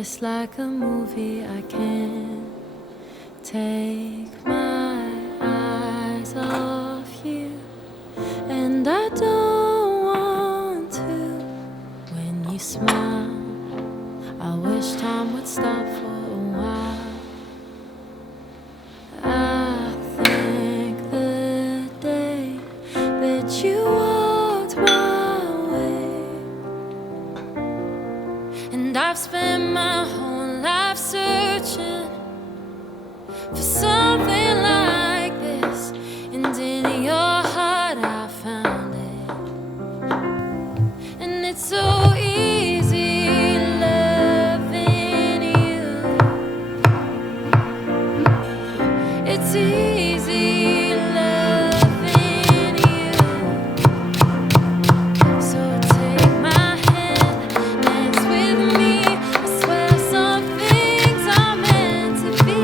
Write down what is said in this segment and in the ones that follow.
It's like a movie, I can't take my eyes off you, and I don't want to. When you smile, I wish time would stop for a while. I thank the day that you walked my way, and I've spent my whole life searching for something like this, and in your heart I found it. And it's so easy loving you. It's easy loving you. So take my hand, dance with me. I swear some things are meant to be.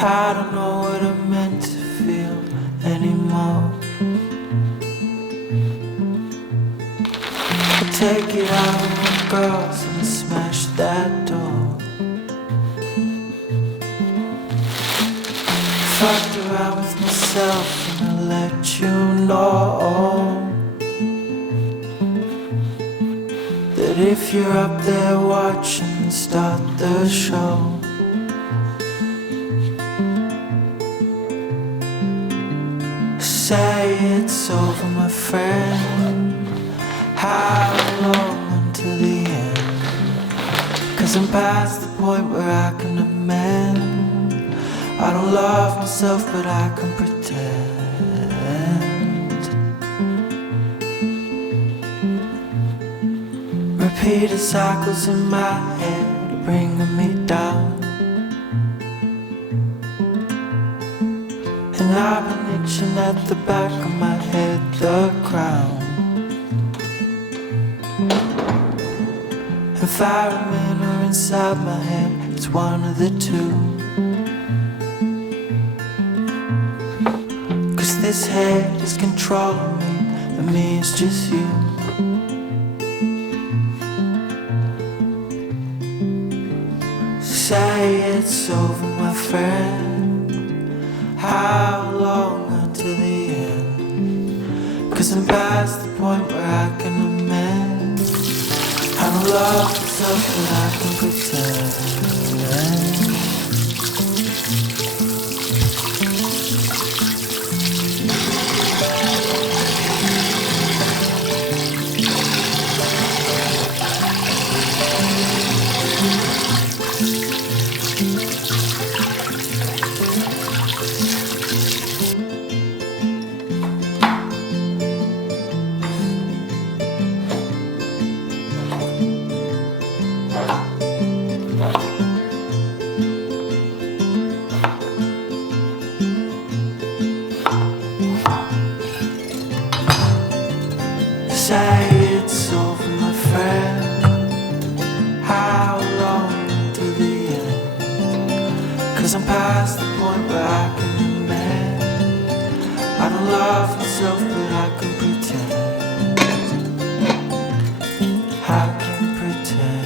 I don't know what I'm meant to feel anymore. I take it out of my girls and smash that door. Fucked around with myself and I let you know that if you're up there watching, start the show. Say it's over, my friend. How long until the end? 'Cause I'm past the point where I can amend. I don't love myself, but I can pretend. Repeated cycles in my head, bringing me down. And I've been itching at the back of my head, the crown. Environment or inside my head, it's one of the two. 'Cause this head is controlling me, and me is just you. Say it's over, my friend. How long until the end? 'Cause I'm past the point where I can amend. I don't love myself, but I can pretend. Say it's over, my friend. How long until the end? 'Cause I'm past the point where I can amend. I don't love myself, but I can pretend. I can pretend.